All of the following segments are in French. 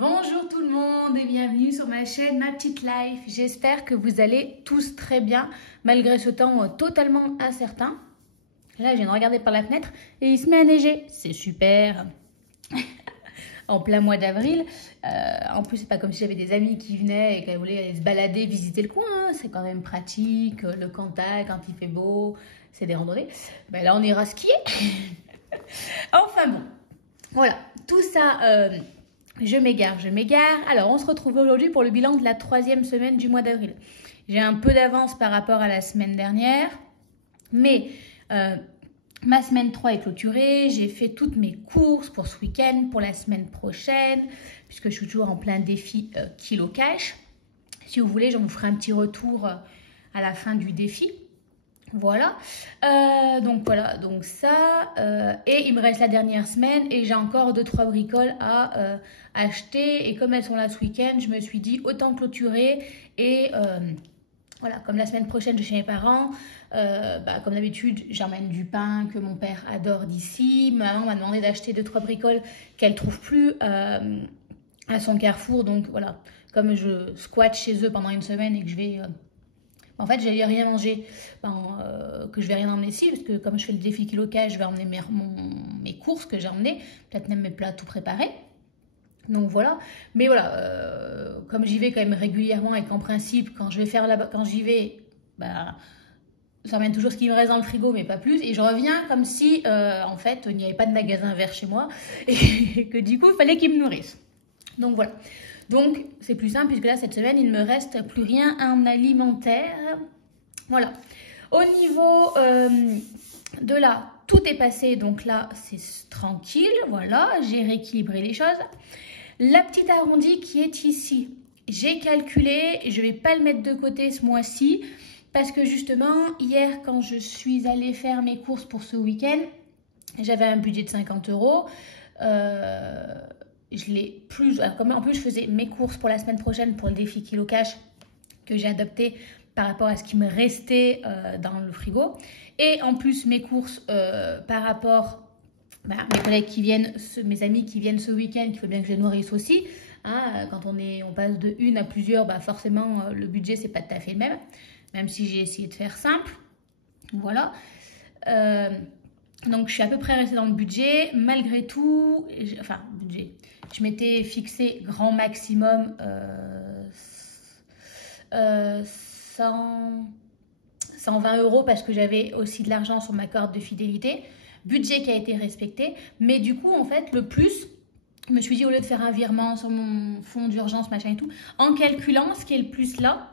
Bonjour tout le monde et bienvenue sur ma chaîne Ma Petite Life. J'espère que vous allez tous très bien malgré ce temps totalement incertain. Là, je viens de regarder par la fenêtre et il se met à neiger. C'est super. En plein mois d'avril. En plus, c'est pas comme si j'avais des amis qui venaient et qu'elles voulaient aller se balader, visiter le coin. Hein. C'est quand même pratique. Le Cantal, quand il fait beau, c'est des randonnées. Ben là, on ira skier. Enfin bon, voilà. Tout ça... Je m'égare. Alors, on se retrouve aujourd'hui pour le bilan de la 3e semaine du mois d'avril. J'ai un peu d'avance par rapport à la semaine dernière, mais ma semaine 3 est clôturée. J'ai fait toutes mes courses pour ce week-end, pour la semaine prochaine, puisque je suis toujours en plein défi Kilo Cash. Si vous voulez, je vous ferai un petit retour à la fin du défi. Voilà, donc ça, et il me reste la dernière semaine et j'ai encore 2-3 bricoles à acheter, et comme elles sont là ce week-end, je me suis dit autant clôturer, et voilà, comme la semaine prochaine je suis chez mes parents, comme d'habitude j'emmène du pain que mon père adore d'ici. Maman m'a demandé d'acheter 2-3 bricoles qu'elle trouve plus à son Carrefour, donc voilà, comme je squatte chez eux pendant une semaine et que je vais... En fait, j'allais rien manger, que je vais rien emmener ici, parce que comme je fais le défi Kilo Cash, je vais emmener mes courses que j'ai emmenées, peut-être même mes plats tout préparés. Donc voilà, mais voilà, comme j'y vais quand même régulièrement et qu'en principe, quand j'y vais, j'emmène toujours ce qui me reste dans le frigo, mais pas plus. Et je reviens comme si, en fait, il n'y avait pas de magasin vert chez moi et que du coup, il fallait qu'ils me nourrissent. Donc voilà. Donc, c'est plus simple puisque là, cette semaine, il ne me reste plus rien en alimentaire. Voilà. Au niveau de là, tout est passé. Donc là, c'est tranquille. Voilà, j'ai rééquilibré les choses. La petite arrondie qui est ici, j'ai calculé. Je ne vais pas le mettre de côté ce mois-ci parce que justement, hier, quand je suis allée faire mes courses pour ce week-end, j'avais un budget de 50 €. Je l'ai plus, alors comme en plus je faisais mes courses pour la semaine prochaine pour le défi Kilo Cash que j'ai adopté par rapport à ce qui me restait dans le frigo, et en plus mes courses par rapport à mes collègues qui viennent, mes amis qui viennent ce week-end, qu'il faut bien que je les nourrisse aussi, hein, quand on passe de une à plusieurs, forcément le budget c'est pas tout à fait le même si j'ai essayé de faire simple. Voilà. Donc je suis à peu près restée dans le budget. Malgré tout, budget, je m'étais fixé grand maximum 120 € parce que j'avais aussi de l'argent sur ma carte de fidélité. Budget qui a été respecté. Mais du coup, en fait, le plus, je me suis dit, au lieu de faire un virement sur mon fonds d'urgence, machin et tout, en calculant ce qui est le plus là,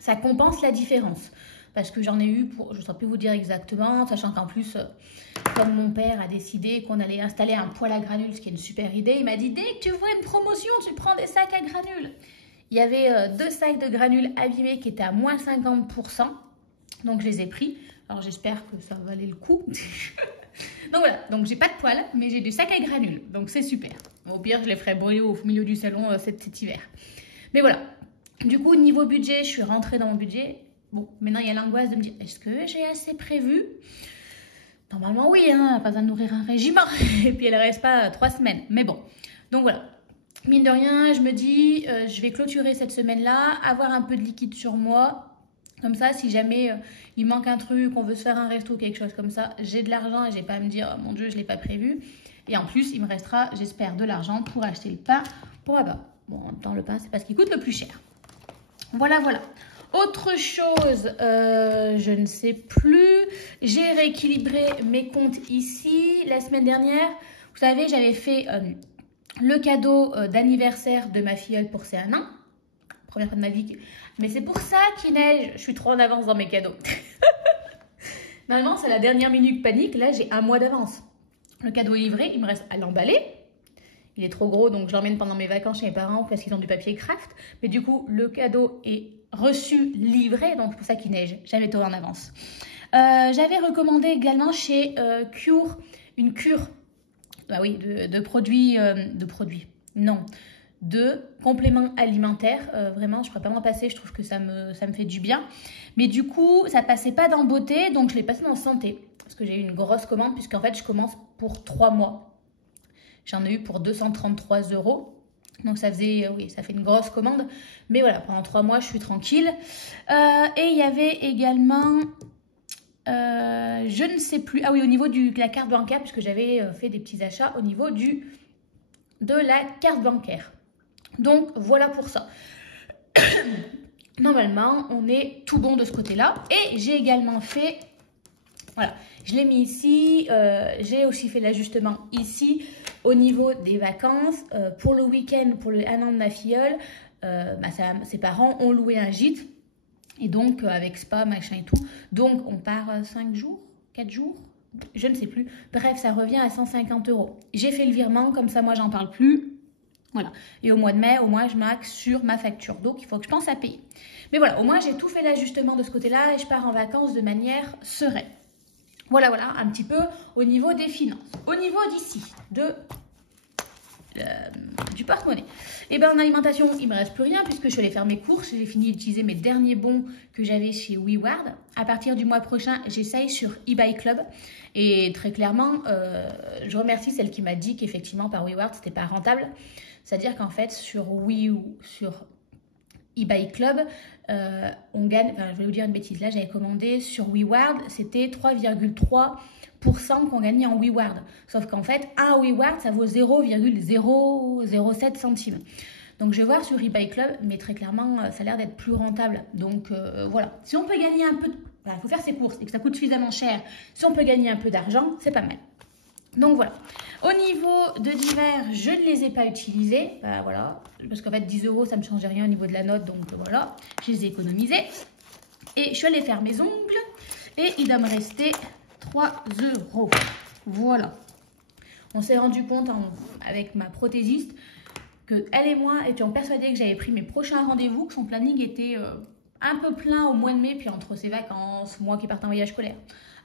ça compense la différence. Parce que j'en ai eu pour, je ne saurais plus vous dire exactement, sachant qu'en plus, comme mon père a décidé qu'on allait installer un poêle à granules, ce qui est une super idée, il m'a dit, dès que tu vois une promotion, tu prends des sacs à granules. Il y avait 2 sacs de granules abîmés qui étaient à moins 50%, donc je les ai pris. Alors j'espère que ça valait le coup. Donc voilà, donc j'ai pas de poêle, mais j'ai du sac à granules, donc c'est super. Au pire, je les ferai brûler au milieu du salon cet hiver. Mais voilà, du coup, niveau budget, je suis rentrée dans mon budget. Bon, maintenant, il y a l'angoisse de me dire, est-ce que j'ai assez prévu? Normalement, oui, hein, pas besoin de nourrir un régiment. Et puis, elle ne reste pas 3 semaines. Mais bon, donc voilà. Mine de rien, je me dis, je vais clôturer cette semaine-là, avoir un peu de liquide sur moi. Comme ça, si jamais il manque un truc, on veut se faire un resto ou quelque chose comme ça, j'ai de l'argent et j'ai pas à me dire, oh, mon Dieu, je ne l'ai pas prévu. Et en plus, il me restera, j'espère, de l'argent pour acheter le pain pour ma part. Bon, en même temps, le pain, c'est pas ce qui coûte le plus cher. Voilà, voilà. Autre chose, je ne sais plus, j'ai rééquilibré mes comptes ici. La semaine dernière, vous savez, j'avais fait le cadeau d'anniversaire de ma filleule pour ses 1 an. Première fois de ma vie. Mais c'est pour ça qu'il neige, je suis trop en avance dans mes cadeaux. Normalement, c'est la dernière minute panique. Là, j'ai 1 mois d'avance. Le cadeau est livré, il me reste à l'emballer. Il est trop gros, donc je l'emmène pendant mes vacances chez mes parents parce qu'ils ont du papier craft. Mais du coup, le cadeau est reçu, livré, donc c'est pour ça qu'il neige. J'avais tout en avance. J'avais recommandé également chez Cure une cure de compléments alimentaires. Vraiment, je ne pourrais pas m'en passer, je trouve que ça me fait du bien. Mais du coup, ça ne passait pas dans beauté, donc je l'ai passé dans santé. Parce que j'ai eu une grosse commande, puisqu'en fait, je commence pour 3 mois. J'en ai eu pour 233 €. Donc ça faisait, oui, ça fait une grosse commande. Mais voilà, pendant 3 mois, je suis tranquille. Et il y avait également, je ne sais plus, ah oui, au niveau de la carte bancaire, puisque j'avais fait des petits achats au niveau de la carte bancaire. Donc voilà pour ça. Normalement, on est tout bon de ce côté-là. Et j'ai également fait, voilà, je l'ai mis ici. J'ai aussi fait l'ajustement ici au niveau des vacances. Pour le week-end, pour le 1 an de ma filleule, ses parents ont loué un gîte. Et donc, avec spa, machin et tout. Donc, on part 5 jours, 4 jours, je ne sais plus. Bref, ça revient à 150 €. J'ai fait le virement, comme ça, moi, j'en parle plus. Voilà. Et au mois de mai, au moins, je max sur ma facture. Donc, il faut que je pense à payer. Mais voilà, au moins, j'ai tout fait l'ajustement de ce côté-là et je pars en vacances de manière sereine. Voilà, voilà, un petit peu au niveau des finances. Au niveau d'ici, du porte-monnaie. Et bien en alimentation, il ne me reste plus rien puisque je suis allée faire mes courses. J'ai fini d'utiliser mes derniers bons que j'avais chez WeWard. À partir du mois prochain, j'essaye sur eBay Club. Et très clairement, je remercie celle qui m'a dit qu'effectivement par WeWard, c'était pas rentable. C'est-à-dire qu'en fait, sur eBay Club, on gagne, enfin, je vais vous dire une bêtise, là j'avais commandé sur WeWard, c'était 3,3% qu'on gagnait en WeWard. Sauf qu'en fait, un WeWard, ça vaut 0,007 centimes. Donc je vais voir sur eBay Club, mais très clairement, ça a l'air d'être plus rentable. Donc voilà, si on peut gagner un peu, il faut faire ses courses et que ça coûte suffisamment cher, si on peut gagner un peu d'argent, c'est pas mal. Donc voilà, au niveau de divers, je ne les ai pas utilisés, voilà, parce qu'en fait 10 €, ça ne me changeait rien au niveau de la note, donc voilà, je les ai économisés. Et je suis allée faire mes ongles, et il doit me rester 3 €, voilà. On s'est rendu compte avec ma prothésiste, que elle et moi étions persuadés que j'avais pris mes prochains rendez-vous, que son planning était un peu plein au mois de mai, puis entre ses vacances, moi qui partais en voyage scolaire.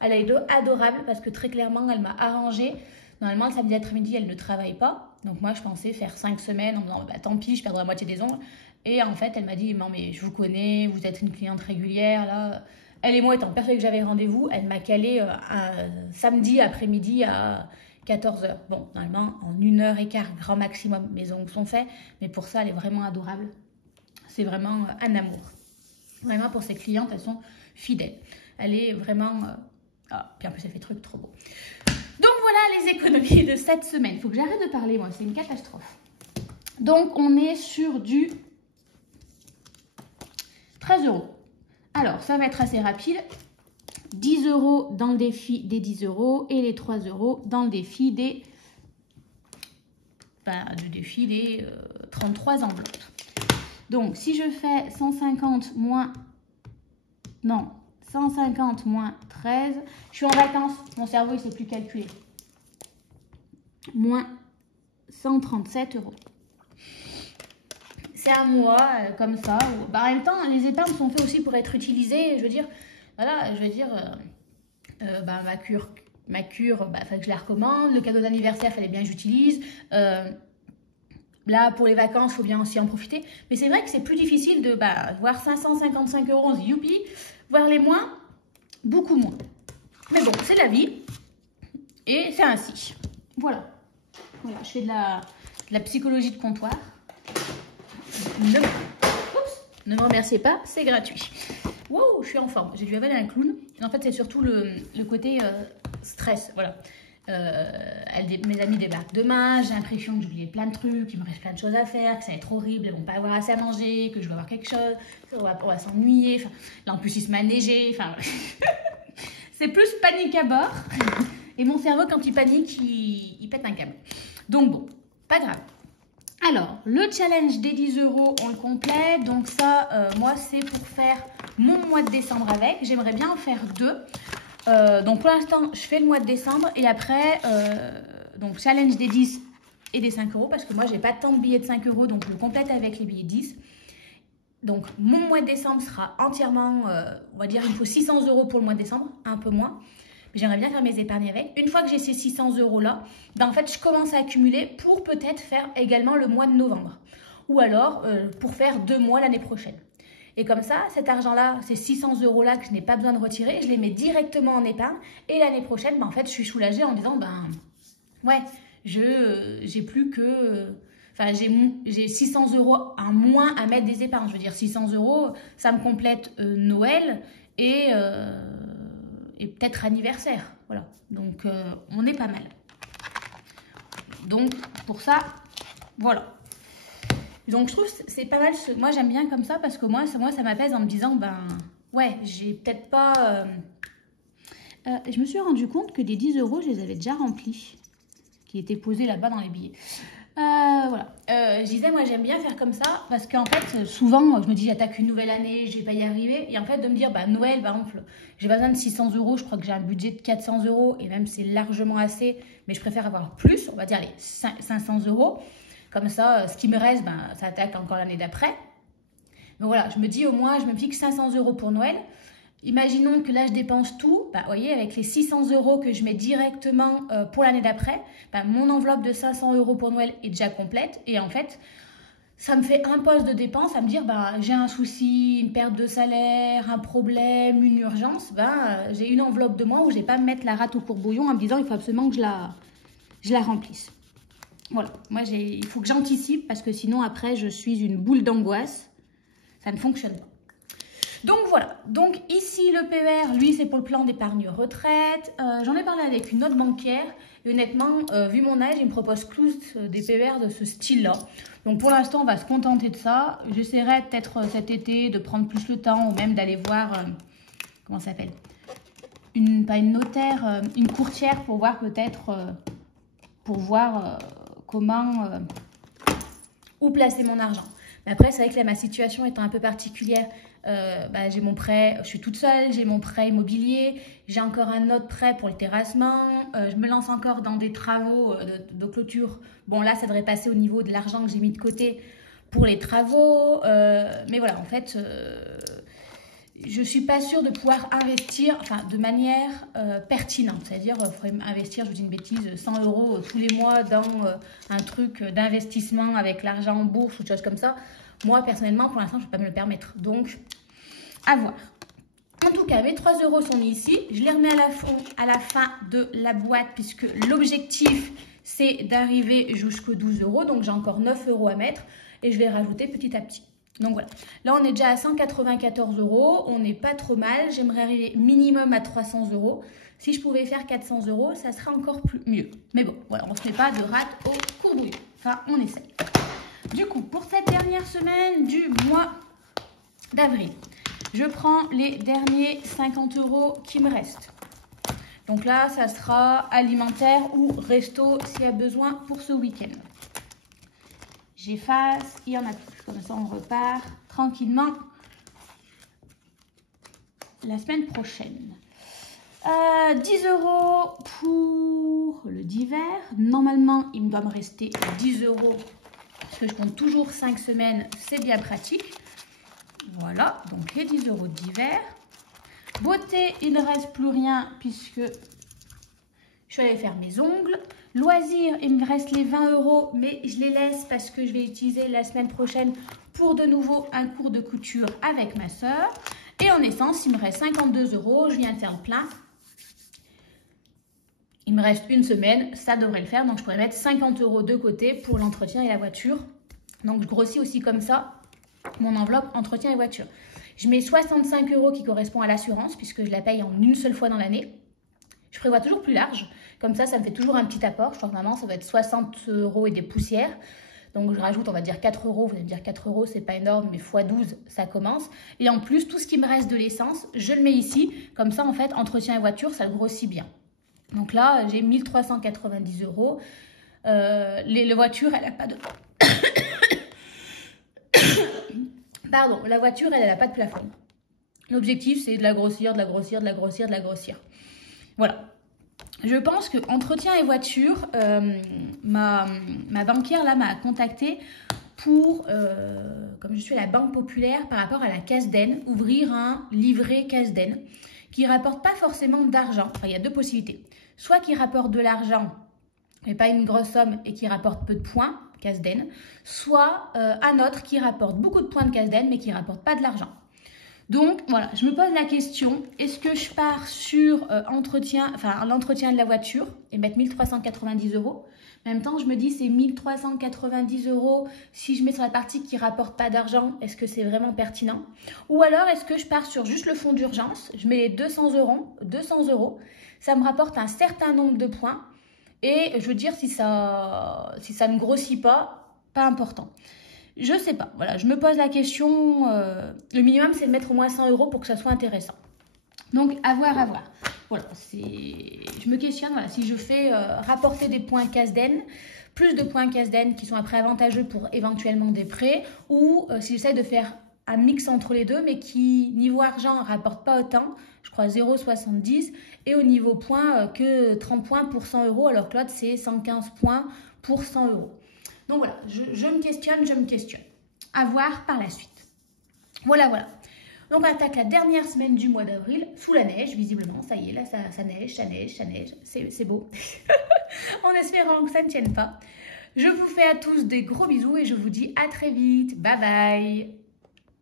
Elle a été adorable parce que très clairement, elle m'a arrangé. Normalement, le samedi après-midi, elle ne travaille pas. Donc moi, je pensais faire 5 semaines en disant, tant pis, je perdrai la moitié des ongles. Et en fait, elle m'a dit, non mais je vous connais, vous êtes une cliente régulière. Là, elle et moi étant persuadés que j'avais rendez-vous, elle m'a calé un samedi après-midi à 14 h. Bon, normalement, en 1h15, grand maximum, mes ongles sont faits. Mais pour ça, elle est vraiment adorable. C'est vraiment un amour. Vraiment, pour ses clientes, elles sont fidèles. Elle est vraiment... puis en plus, elle fait trucs trop beaux. Donc voilà les économies de cette semaine. Il faut que j'arrête de parler, moi. C'est une catastrophe. Donc, on est sur du 13 €. Alors, ça va être assez rapide. 10 € dans le défi des 10 € et les 3 € dans le défi des... du défi des 33 enveloppes. Donc, si je fais 150 moins... Non, 150 moins 13. Je suis en vacances, mon cerveau, il ne sait plus calculer. Moins 137 €. C'est à moi, comme ça. En même temps, les épargnes sont faites aussi pour être utilisées. Je veux dire, voilà, ma cure, fallait que je la recommande. Le cadeau d'anniversaire, fallait bien que j'utilise. Là, pour les vacances, il faut bien aussi en profiter. Mais c'est vrai que c'est plus difficile de voir 555 €, on se dit youpi, voir les moins, beaucoup moins. Mais bon, c'est la vie. Et c'est ainsi. Voilà. Voilà, je fais de la psychologie de comptoir. Ne me remerciez pas, c'est gratuit. Wow, je suis en forme. J'ai dû avaler un clown. Et en fait, c'est surtout le côté stress. Voilà. Mes amis débarquent demain, j'ai l'impression que j'ai oublié plein de trucs, qu'il me reste plein de choses à faire, que ça va être horrible, elles vont pas avoir assez à manger, que je vais avoir quelque chose, qu'on va s'ennuyer, enfin, là en plus il se met à neiger, enfin c'est plus panique à bord, et mon cerveau quand il panique, il pète un câble. Donc bon, pas grave. Alors, le challenge des 10 €, on le complète, donc ça, moi c'est pour faire mon mois de décembre avec, j'aimerais bien en faire 2. Donc pour l'instant, je fais le mois de décembre et après, donc challenge des 10 et des 5 € parce que moi, j'ai pas tant de billets de 5 €, donc je le complète avec les billets 10. Donc mon mois de décembre sera entièrement, on va dire, il me faut 600 € pour le mois de décembre, un peu moins. Mais j'aimerais bien faire mes épargnes avec. Une fois que j'ai ces 600 € là, en fait, je commence à accumuler pour peut-être faire également le mois de novembre. Ou alors, pour faire 2 mois l'année prochaine. Et comme ça, cet argent-là, ces 600 € là que je n'ai pas besoin de retirer, je les mets directement en épargne. Et l'année prochaine, en fait, je suis soulagée en disant, ouais, j'ai plus que... Enfin, j'ai 600 € en moins à mettre des épargnes. Je veux dire, 600 €, ça me complète Noël et peut-être anniversaire. Voilà, donc on est pas mal. Donc, pour ça, voilà. Donc, je trouve que c'est pas mal. Moi, j'aime bien comme ça parce que moi ça m'apaise en me disant, ben, ouais, j'ai peut-être pas... je me suis rendu compte que les 10 €, je les avais déjà remplis, qui étaient posés là-bas dans les billets. Voilà. Je disais, moi, j'aime bien faire comme ça parce qu'en fait, souvent, je me dis, j'attaque une nouvelle année, je vais pas y arriver. Et en fait, de me dire, bah, Noël, par exemple, j'ai pas besoin de 600 €. Je crois que j'ai un budget de 400 € et même c'est largement assez. Mais je préfère avoir plus, on va dire les 500 €. Comme ça, ce qui me reste, ben, ça attaque encore l'année d'après. Donc voilà, je me dis au moins, je me fixe 500 € pour Noël. Imaginons que là, je dépense tout. Bah, vous voyez, avec les 600 € que je mets directement pour l'année d'après, bah, mon enveloppe de 500 € pour Noël est déjà complète. Et en fait, ça me fait un poste de dépense à me dire, bah, j'ai un souci, une perte de salaire, un problème, une urgence. Bah, j'ai une enveloppe de moi où je n'ai pas à me mettre la rate au courbouillon en me disant, il faut absolument que je la remplisse. Voilà, moi, il faut que j'anticipe parce que sinon, après, je suis une boule d'angoisse. Ça ne fonctionne pas. Donc voilà, donc ici le PER, lui c'est pour le plan d'épargne retraite. J'en ai parlé avec une autre banquière et honnêtement, vu mon âge, il me propose tous des PER de ce style-là. Donc pour l'instant, on va se contenter de ça. J'essaierai peut-être cet été de prendre plus le temps ou même d'aller voir, comment ça s'appelle, pas une notaire, une courtière pour voir peut-être, comment, où placer mon argent. Mais après, c'est vrai que là, ma situation étant un peu particulière, bah, j'ai mon prêt, je suis toute seule, j'ai mon prêt immobilier, j'ai encore un autre prêt pour le terrassement, je me lance encore dans des travaux de clôture. Bon, là, ça devrait passer au niveau de l'argent que j'ai mis de côté pour les travaux. Mais voilà, en fait, je ne suis pas sûre de pouvoir investir de manière pertinente. C'est-à-dire, il faudrait investir, je vous dis une bêtise, 100 € tous les mois dans un truc d'investissement avec l'argent en bourse ou des choses comme ça. Moi, personnellement, pour l'instant, je ne peux pas me le permettre. Donc, à voir. En tout cas, mes 3 € sont mis ici. Je les remets à la fin de la boîte puisque l'objectif, c'est d'arriver jusqu'aux 12 €. Donc, j'ai encore 9 € à mettre et je vais rajouter petit à petit. Donc voilà, là on est déjà à 194 €, on n'est pas trop mal. J'aimerais arriver minimum à 300 €. Si je pouvais faire 400 €, ça serait encore mieux. Mais bon, voilà, on ne se fait pas de rate au courbouillon. Enfin, on essaie. Du coup, pour cette dernière semaine du mois d'avril, je prends les derniers 50 € qui me restent. Donc là, ça sera alimentaire ou resto s'il y a besoin pour ce week-end. J'efface, il y en a plus. Comme ça, on repart tranquillement la semaine prochaine. 10 € pour le d'hiver. Normalement, il me doit me rester 10 € parce que je compte toujours 5 semaines. C'est bien pratique. Voilà, donc les 10 € d'hiver. Beauté, il ne reste plus rien puisque je suis allée faire mes ongles. Loisirs, il me reste les 20 €, mais je les laisse parce que je vais utiliser la semaine prochaine pour de nouveau un cours de couture avec ma soeur. Et en essence, il me reste 52 €. Je viens de faire le plein. Il me reste une semaine, ça devrait le faire. Donc, je pourrais mettre 50 € de côté pour l'entretien et la voiture. Donc, je grossis aussi comme ça mon enveloppe entretien et voiture. Je mets 65 € qui correspond à l'assurance puisque je la paye en une seule fois dans l'année. Je prévois toujours plus large. Comme ça me fait toujours un petit apport. Je crois que maintenant, ça va être 60 € et des poussières. Donc, je rajoute, on va dire 4 €. Vous allez me dire 4 €, c'est pas énorme, mais x 12, ça commence. Et en plus, tout ce qui me reste de l'essence, je le mets ici. Comme ça, en fait, entretien et voiture, ça le grossit bien. Donc là, j'ai 1390 €. La voiture, elle n'a pas de... Pardon, la voiture, elle n'a pas de plafond. L'objectif, c'est de la grossir, de la grossir, de la grossir, de la grossir. Voilà. Je pense que entretien et voiture, ma banquière là m'a contactée pour, comme je suis à la Banque Populaire, par rapport à la CASDEN, ouvrir un livret CASDEN qui ne rapporte pas forcément d'argent. Enfin, il y a deux possibilités. Soit qui rapporte de l'argent, mais pas une grosse somme, et qui rapporte peu de points, CASDEN. Soit un autre qui rapporte beaucoup de points de CASDEN, mais qui ne rapporte pas de l'argent. Donc, voilà, je me pose la question, est-ce que je pars sur l'entretien de la voiture et mettre 1390 €? En même temps, je me dis, c'est 1390 €. Si je mets sur la partie qui rapporte pas d'argent, est-ce que c'est vraiment pertinent? Ou alors, est-ce que je pars sur juste le fonds d'urgence? Je mets les 200 €. Ça me rapporte un certain nombre de points. Et je veux dire, si ça ne grossit pas, pas important. Je sais pas. Voilà, je me pose la question. Le minimum, c'est de mettre au moins 100 € pour que ça soit intéressant. Donc, à voir, à voir. Voilà, je me questionne, voilà, si je fais rapporter des points Kasden, plus de points Kasden qui sont après avantageux pour éventuellement des prêts, ou si j'essaie de faire un mix entre les deux, mais qui, niveau argent, ne rapporte pas autant, je crois 0,70, et au niveau points, que 30 points pour 100 €, alors que l'autre, c'est 115 points pour 100 €. Donc voilà, je me questionne. À voir par la suite. Voilà. Donc, on attaque la dernière semaine du mois d'avril, sous la neige, visiblement. Ça y est, là, ça neige. C'est beau. En espérant que ça ne tienne pas. Je vous fais à tous des gros bisous et je vous dis à très vite. Bye bye.